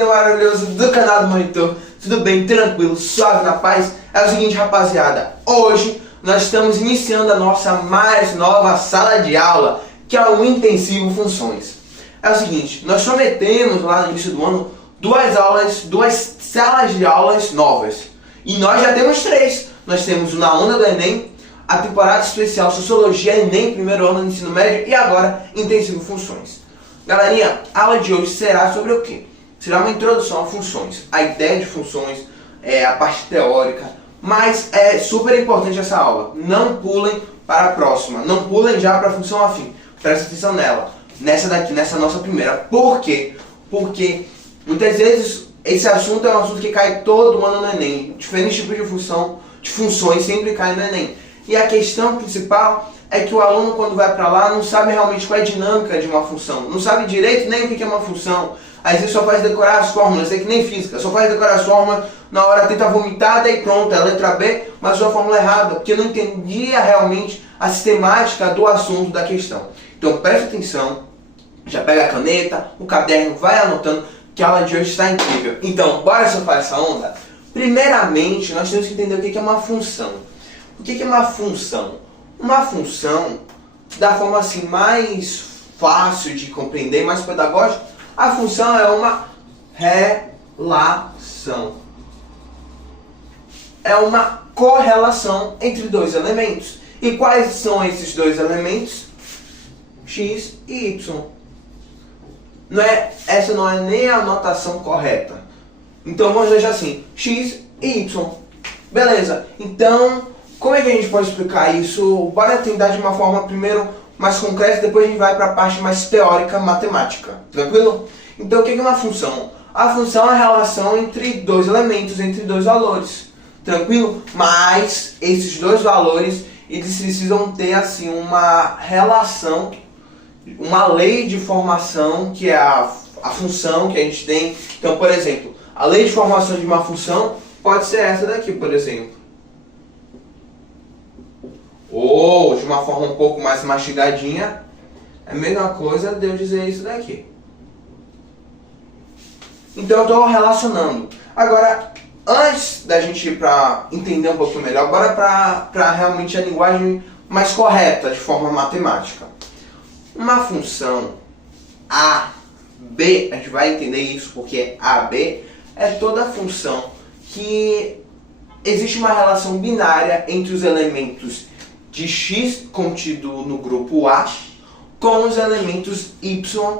lindo, maravilhoso do canal do Monitor. Tudo bem, tranquilo, suave, na paz? É o seguinte, rapaziada, hoje nós estamos iniciando a nossa mais nova sala de aula, que é o Intensivo Funções. É o seguinte, nós prometemos lá no início do ano duas salas de aulas novas. E nós já temos três. Nós temos o Na Onda do Enem, a temporada especial Sociologia Enem, primeiro ano do ensino médio, e agora Intensivo Funções. Galerinha, a aula de hoje será sobre o quê? Será uma introdução a funções, a ideia de funções, a parte teórica, mas é super importante essa aula. Não pulem para a próxima, não pulem já para a função afim. Presta atenção nela, nessa nossa primeira. Por quê? Porque muitas vezes esse assunto é um assunto que cai todo ano no Enem. Diferentes tipos de funções sempre caem no Enem. E a questão principal é que o aluno, quando vai para lá, não sabe realmente qual é a dinâmica de uma função. Não sabe direito nem o que é uma função. Às vezes só faz decorar as fórmulas, é que nem física. Só faz decorar as fórmulas, na hora tenta vomitar, daí pronto, é a letra B, mas usou a fórmula errada, porque não entendia realmente a sistemática do assunto da questão. Então preste atenção, já pega a caneta, o caderno, vai anotando, que a aula de hoje está incrível. Então, bora surfar essa onda? Primeiramente, nós temos que entender o que é uma função. O que é uma função? Uma função, da forma assim mais fácil de compreender, mais pedagógica, a função é uma relação. É uma correlação entre dois elementos. E quais são esses dois elementos? X e Y. Essa não é nem a notação correta. Então vamos deixar assim, X e Y. Beleza, então como é que a gente pode explicar isso? Bora tentar de uma forma primeiro mais concreta, depois a gente vai para a parte mais teórica, matemática. Tranquilo? Então o que é uma função? A função é a relação entre dois elementos, entre dois valores. Tranquilo? Mas esses dois valores, eles precisam ter assim uma relação, uma lei de formação, que é a função que a gente tem. Então, por exemplo, a lei de formação de uma função pode ser essa daqui, por exemplo. Ou, de uma forma um pouco mais mastigadinha, é a mesma coisa de eu dizer isso daqui. Então eu estou relacionando. Agora, antes da gente ir para entender um pouquinho melhor, bora para realmente a linguagem mais correta, de forma matemática. Uma função A, B, a gente vai entender isso porque AB é toda função que existe uma relação binária entre os elementos de X contido no grupo A com os elementos Y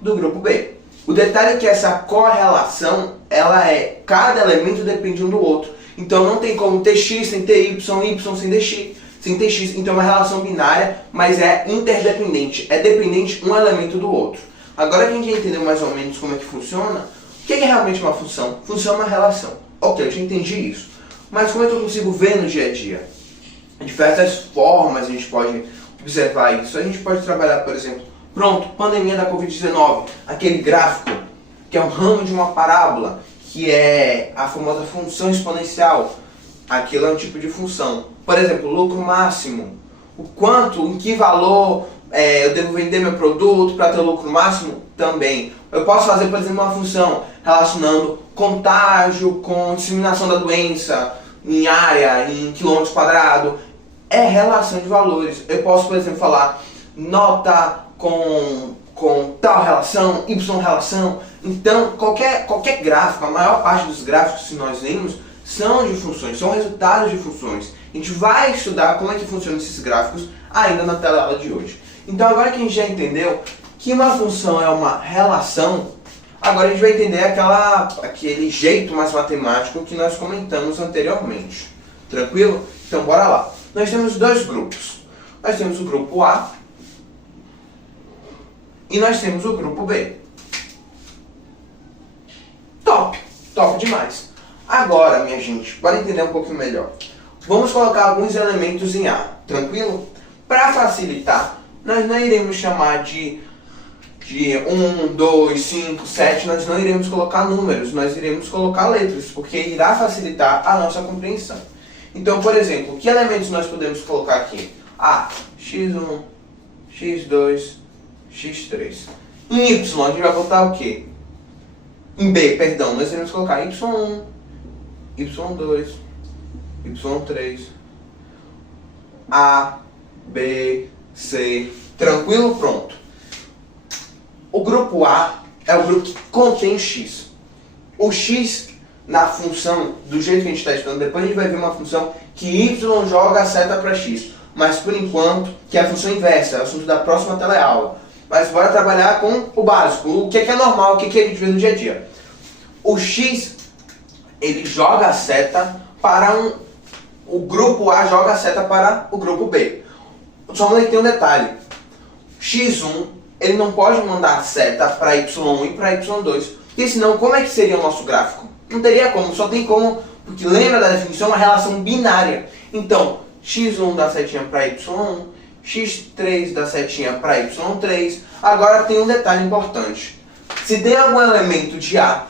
do grupo B. O detalhe é que essa correlação, ela cada elemento depende um do outro. Então não tem como ter X sem ter Y, Y sem ter X. Então é uma relação binária, mas é interdependente. É dependente um elemento do outro. Agora que a gente já entendeu mais ou menos como é que funciona, o que é realmente uma função? Função é uma relação. Ok, eu já entendi isso. Mas como é que eu consigo ver no dia a dia? De diversas formas a gente pode observar isso. A gente pode trabalhar, por exemplo, pandemia da Covid-19, aquele gráfico que é um ramo de uma parábola, que é a famosa função exponencial. Aquilo é um tipo de função. Por exemplo, lucro máximo. Em que valor eu devo vender meu produto para ter lucro máximo? Também. Eu posso fazer, por exemplo, uma função relacionando contágio com disseminação da doença em área, em quilômetros quadrados. É relação de valores. Eu posso, por exemplo, falar nota com tal relação, Y relação. Então, qualquer gráfico, a maior parte dos gráficos que nós vemos são de funções, são resultados de funções. A gente vai estudar como é que funcionam esses gráficos ainda na tela aula de hoje. Então, agora que a gente já entendeu que uma função é uma relação, agora a gente vai entender aquele jeito mais matemático que nós comentamos anteriormente. Tranquilo? Então, bora lá. Nós temos dois grupos. Nós temos o grupo A e nós temos o grupo B. Top demais. Agora, minha gente, para entender um pouquinho melhor, vamos colocar alguns elementos em A, tranquilo? Para facilitar, nós não iremos chamar de 1, 2, 5, 7, nós não iremos colocar números, nós iremos colocar letras, porque irá facilitar a nossa compreensão. Então, por exemplo, que elementos nós podemos colocar aqui? X1, X2, X3. Em Y, a gente vai botar o quê? Em B, perdão, nós iremos colocar y1, y2, y3, A, B, C, tranquilo? Pronto. O grupo A é o grupo que contém x. O x na função, do jeito que a gente está estudando, depois a gente vai ver uma função que y joga a seta para x. Mas por enquanto, que é a função inversa, é o assunto da próxima teleaula. Mas bora trabalhar com o básico, o que é normal, o que a gente vê no dia a dia. O x, ele joga a seta para o grupo A joga a seta para o grupo B. Só que tem um detalhe. x1, ele não pode mandar seta para y1 e para y2, porque senão como é que seria o nosso gráfico? Não teria como, só tem como, porque lembra da definição, uma relação binária. Então, x1 dá setinha para y1, x3 dá setinha para y3. Agora tem um detalhe importante. Se tem algum elemento de A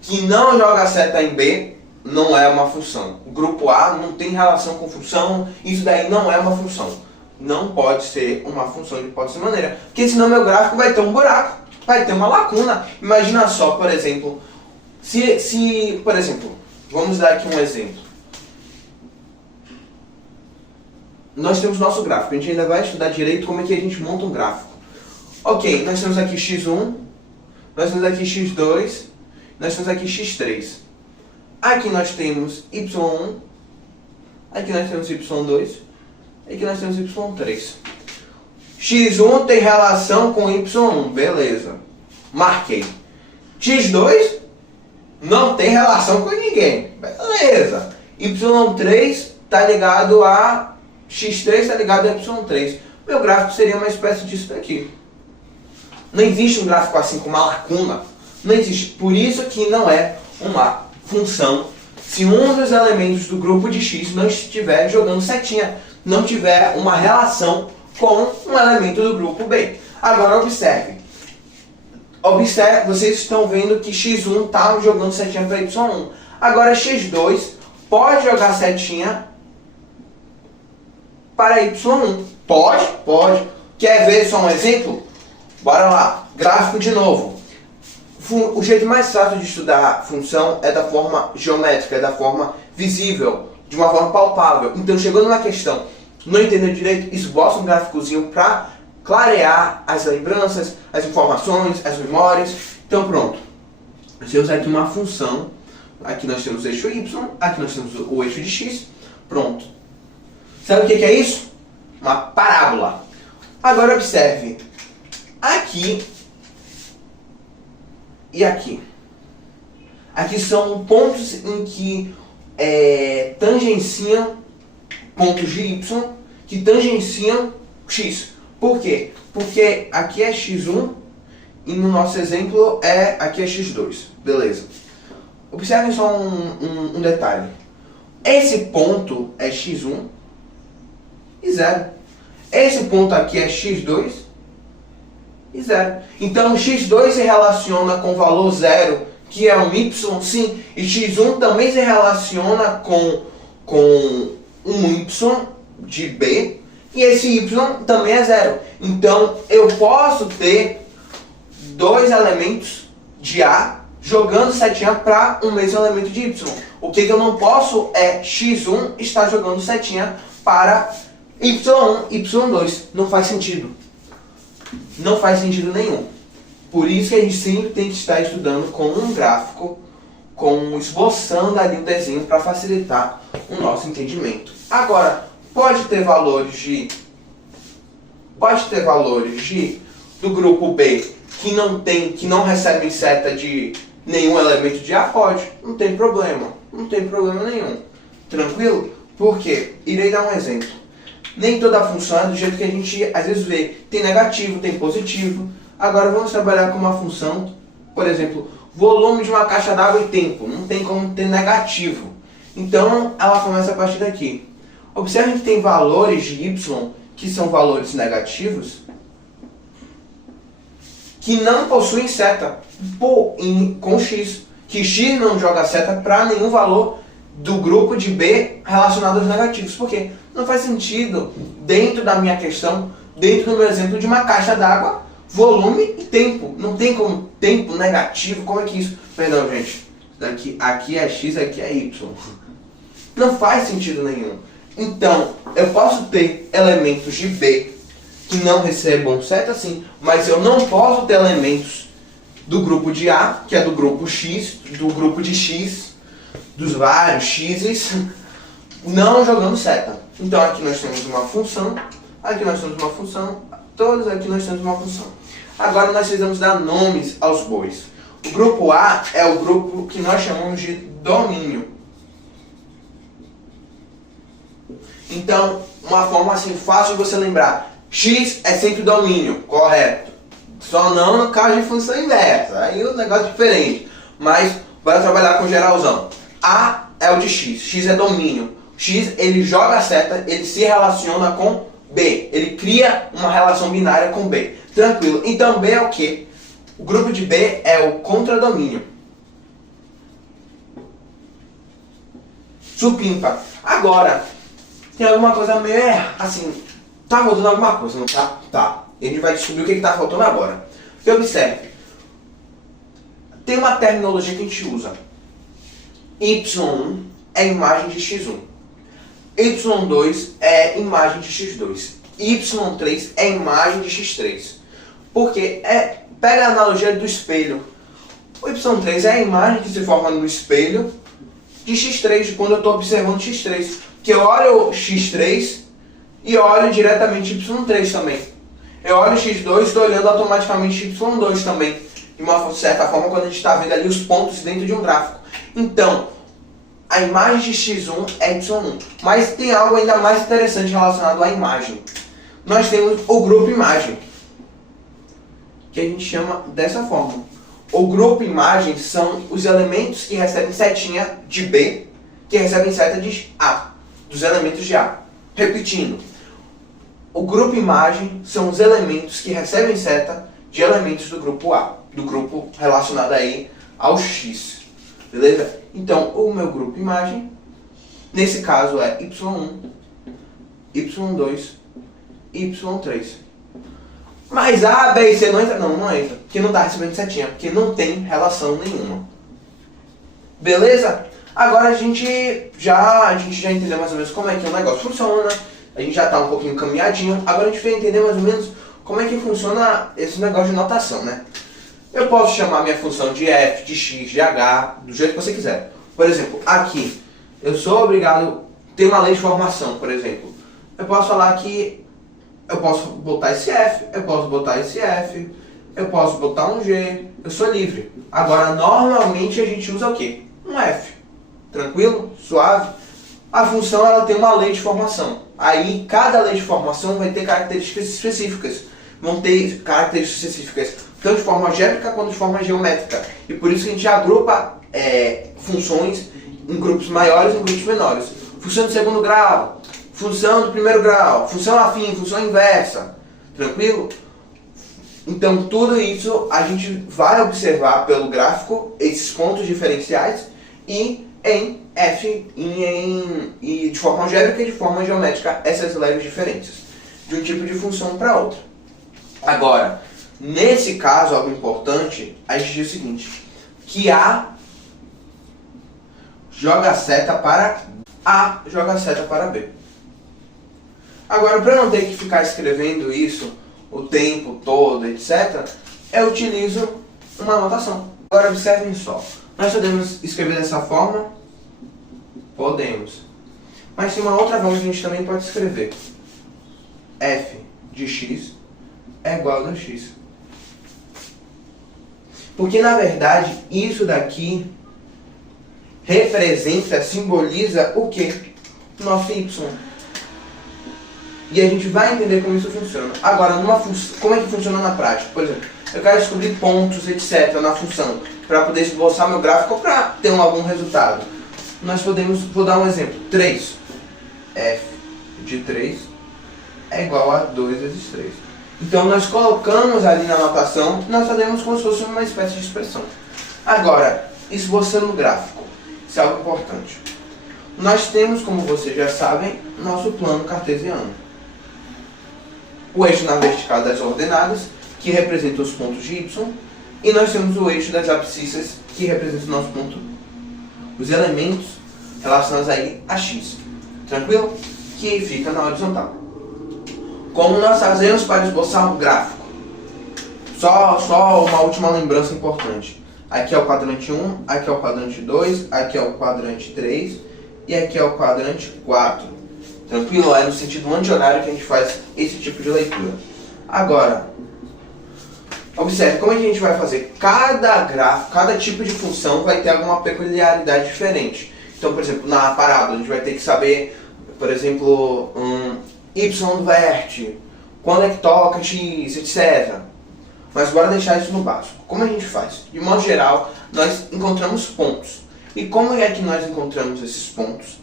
que não joga seta em B, não é uma função. O grupo A não tem relação com função, isso daí não é uma função. Não pode ser uma função de hipótese de maneira, porque senão meu gráfico vai ter um buraco, vai ter uma lacuna. Imagina só, por exemplo, por exemplo, vamos dar aqui um exemplo. Nós temos nosso gráfico, a gente ainda vai estudar direito como é que a gente monta um gráfico. Ok, nós temos aqui x1, nós temos aqui x2, nós temos aqui x3. Aqui nós temos y1, aqui nós temos y2, aqui nós temos y3. x1 tem relação com y1, beleza. Marquei. x2 não tem relação com ninguém, beleza. y3 está ligado a x3, está ligado a y3. Meu gráfico seria uma espécie disso daqui. Não existe um gráfico assim com uma lacuna. Não existe. Por isso que não é uma função se um dos elementos do grupo de x não estiver jogando setinha, não tiver uma relação com um elemento do grupo B. Agora observe. Vocês estão vendo que x1 está jogando setinha para y1. Agora x2 pode jogar setinha para y1. Pode? Pode. Quer ver só um exemplo? Bora lá. Gráfico de novo. O jeito mais fácil de estudar função é da forma geométrica, é da forma visível, de uma forma palpável. Então, chegando numa questão, não entendeu direito, esboça um gráficozinho para clarear as lembranças, as informações, as memórias. Então, pronto. Nós temos aqui uma função. Aqui nós temos o eixo y, aqui nós temos o eixo de x. Pronto. Sabe o que é isso? Uma parábola. Agora, observe. Aqui e aqui. Aqui são pontos em que tangenciam pontos de y que tangenciam x. Por quê? Porque aqui é x1 e no nosso exemplo aqui é x2. Beleza. Observem só um detalhe. Esse ponto é x1 e 0. Esse ponto aqui é x2 e 0. Então, x2 se relaciona com o valor 0, que é um y, sim. E x1 também se relaciona com um y de B. E esse y também é 0. Então, eu posso ter dois elementos de A jogando setinha para o mesmo elemento de y. O que eu não posso é x1 estar jogando setinha para y1, y2. Não faz sentido. Não faz sentido nenhum. Por isso que a gente sempre tem que estar estudando com um gráfico, esboçando ali o desenho para facilitar o nosso entendimento. Agora, pode ter valores do grupo B que não recebem seta de nenhum elemento de A? Pode, não tem problema nenhum. Tranquilo? Por quê? Irei dar um exemplo. Nem toda função é do jeito que a gente às vezes vê. Tem negativo, tem positivo. Agora vamos trabalhar com uma função, por exemplo, volume de uma caixa d'água e tempo. Não tem como ter negativo. Então ela começa a partir daqui. Observe que tem valores de y que são valores negativos que não possuem seta com x. Que x não joga seta para nenhum valor do grupo de B relacionado aos negativos. Por quê? Não faz sentido, dentro da minha questão, dentro do meu exemplo de uma caixa d'água, volume e tempo. Não tem como tempo negativo. Como é que isso? Perdão, gente. Aqui é x, aqui é y. Não faz sentido nenhum. Então, eu posso ter elementos de B que não recebam seta sim, mas eu não posso ter elementos do grupo de A, que é do grupo X, do grupo de X, dos vários X's, não jogando seta. Então aqui nós temos uma função, aqui nós temos uma função, todos aqui nós temos uma função. Agora nós precisamos dar nomes aos bois. O grupo A é o grupo que nós chamamos de domínio. Então, uma forma assim fácil de você lembrar. X é sempre domínio, correto. Só não no caso de função inversa. Aí o negócio é diferente. Mas, bora trabalhar com geralzão. A é o de X. X é domínio. X, ele joga a seta, ele se relaciona com B. Ele cria uma relação binária com B. Tranquilo. Então, B é o quê? O grupo de B é o contradomínio. Supimpa. Agora, tem alguma coisa meio assim, tá faltando alguma coisa, não tá? Tá. E a gente vai descobrir o que tá faltando agora. Porque observe, tem uma terminologia que a gente usa. Y1 é imagem de X1. Y2 é imagem de X2. Y3 é imagem de X3. Porque pega a analogia do espelho. O Y3 é a imagem que se forma no espelho de X3, de quando eu estou observando X3. Que eu olho X3 e olho diretamente Y3 também. Eu olho X2 e estou olhando automaticamente Y2 também. De uma certa forma, quando a gente está vendo ali os pontos dentro de um gráfico. Então, a imagem de X1 é Y1. Mas tem algo ainda mais interessante relacionado à imagem. Nós temos o grupo imagem, que a gente chama dessa forma. O grupo imagem são os elementos que recebem setinha de B, que recebem seta de A. Dos elementos de A. Repetindo, o grupo imagem são os elementos que recebem seta de elementos do grupo A, do grupo relacionado aí ao X. Beleza? Então, o meu grupo imagem, nesse caso é Y1, Y2, Y3. Mas A, B e C não entra? Não, não entra. Porque não está recebendo setinha, porque não tem relação nenhuma. Beleza? Agora a gente já entendeu mais ou menos como é que o negócio funciona, a gente já está um pouquinho caminhadinho, agora a gente vai entender mais ou menos como é que funciona esse negócio de notação, né? Eu posso chamar minha função de f, de x, de h, do jeito que você quiser. Por exemplo, aqui, eu sou obrigado a ter uma lei de formação, por exemplo. Eu posso falar que eu posso botar esse f, eu posso botar esse f, eu posso botar um g, eu sou livre. Agora, normalmente a gente usa o quê? Um f. Tranquilo? Suave? A função ela tem uma lei de formação. Aí cada lei de formação vai ter características específicas. Vão ter características específicas tanto de forma algébrica quanto de forma geométrica. E por isso que a gente agrupa funções em grupos maiores e em grupos menores. Função de segundo grau, função do primeiro grau, função afim, função inversa. Tranquilo? Então tudo isso a gente vai observar pelo gráfico, esses pontos diferenciais e em f e de forma algébrica e de forma geométrica essas leves diferenças de um tipo de função para outra. Agora, nesse caso, algo importante, a gente diz o seguinte, que A joga a seta para B. Agora, para não ter que ficar escrevendo isso o tempo todo, etc., eu utilizo uma notação. Agora, observem só. Nós podemos escrever dessa forma? Podemos. Mas tem uma outra forma que a gente também pode escrever. F de x é igual a x. Porque, na verdade, isso daqui representa, simboliza o quê? Nosso y. E a gente vai entender como isso funciona. Agora, como é que funciona na prática? Por exemplo, eu quero descobrir pontos, etc. na função, para poder esboçar meu gráfico ou para ter algum resultado. Nós podemos, vou dar um exemplo, 3. F de 3 é igual a 2 vezes 3. Então nós colocamos ali na notação, nós fazemos como se fosse uma espécie de expressão. Agora, esboçando o gráfico, isso é algo importante. Nós temos, como vocês já sabem, nosso plano cartesiano. O eixo na vertical das ordenadas, que representa os pontos de y, e nós temos o eixo das abscissas, que representa o nosso ponto, os elementos relacionados aí a x. Tranquilo? Que fica na horizontal. Como nós fazemos para esboçar um gráfico? Só uma última lembrança importante. Aqui é o quadrante 1, aqui é o quadrante 2, aqui é o quadrante 3 e aqui é o quadrante 4. Tranquilo? É no sentido anti-horário que a gente faz esse tipo de leitura. Agora, observe como a gente vai fazer. Cada gráfico, cada tipo de função vai ter alguma peculiaridade diferente. Então, por exemplo, na parábola a gente vai ter que saber, por exemplo, y verte, quando é que toca x, etc. Mas bora deixar isso no básico. Como a gente faz? De modo geral, nós encontramos pontos. E como é que nós encontramos esses pontos?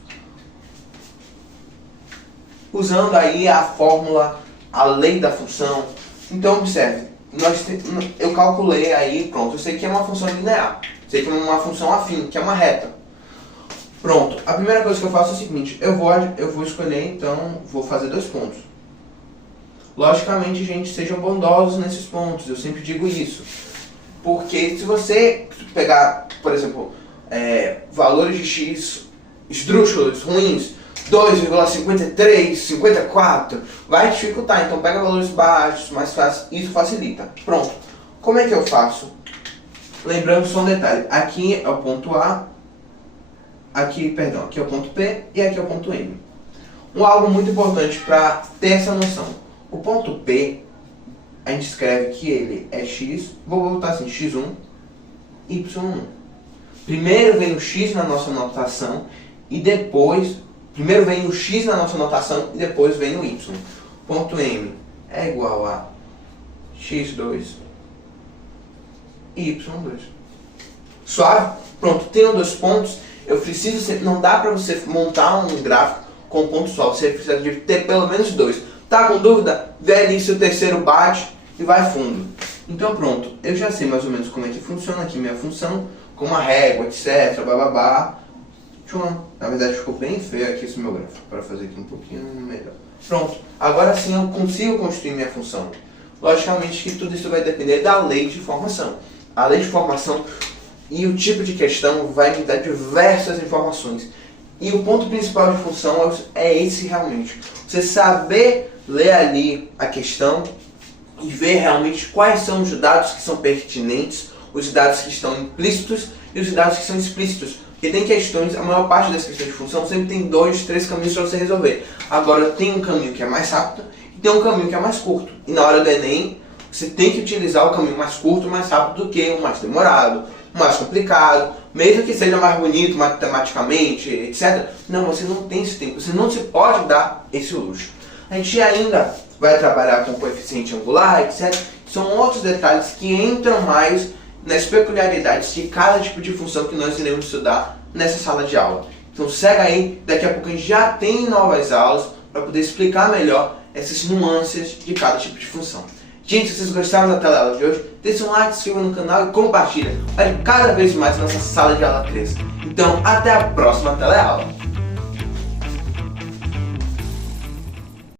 Usando aí a fórmula, a lei da função. Então, observe, eu calculei aí, pronto, eu sei que é uma função linear. Sei que é uma função afim, que é uma reta. Pronto, a primeira coisa que eu faço é o seguinte, eu vou escolher, então, vou fazer 2 pontos. Logicamente, gente, sejam bondosos nesses pontos, eu sempre digo isso. Porque se você pegar, por exemplo, valores de x esdrúxulos, ruins, 2,53, 54, vai dificultar. Então pega valores baixos, mais fácil, isso facilita. Pronto. Como é que eu faço? Lembrando só um detalhe, aqui é o ponto A, aqui é o ponto P e aqui é o ponto M. Algo muito importante para ter essa noção. O ponto P, a gente escreve que ele é x, vou botar assim, x1, y1. Primeiro vem o x na nossa notação e depois, primeiro vem o x na nossa notação e depois vem o y. Ponto M é igual a x2 e y2. Suave? Pronto, tenho 2 pontos. Eu preciso, não dá para você montar um gráfico com ponto só, você precisa de ter pelo menos 2. Tá com dúvida? Vê ali se o terceiro bate e vai fundo. Então pronto, eu já sei mais ou menos como é que funciona aqui minha função, com uma régua, etc, bababá. Na verdade ficou bem feio aqui esse meu gráfico, para fazer aqui um pouquinho melhor. Pronto, agora sim eu consigo construir minha função. Logicamente que tudo isso vai depender da lei de formação. A lei de formação e o tipo de questão vai me dar diversas informações. E o ponto principal de função é esse realmente. Você saber ler ali a questão e ver realmente quais são os dados que são pertinentes, os dados que estão implícitos e os dados que são explícitos. Porque tem questões, a maior parte das questões de função sempre tem 2, 3 caminhos para você resolver. Agora tem um caminho que é mais rápido e tem um caminho que é mais curto. E na hora do Enem, você tem que utilizar o caminho mais curto, mais rápido do que o mais demorado, o mais complicado, mesmo que seja mais bonito matematicamente, etc. Não, você não tem esse tempo, você não se pode dar esse luxo. A gente ainda vai trabalhar com coeficiente angular, etc. São outros detalhes que entram mais nas peculiaridades de cada tipo de função que nós iremos estudar nessa sala de aula. Então segue aí, daqui a pouco a gente já tem novas aulas para poder explicar melhor essas nuances de cada tipo de função. Gente, se vocês gostaram da teleaula de hoje, deixe um like, se inscreva no canal e compartilha para que cada vez mais nossa sala de aula cresça. Então, até a próxima teleaula!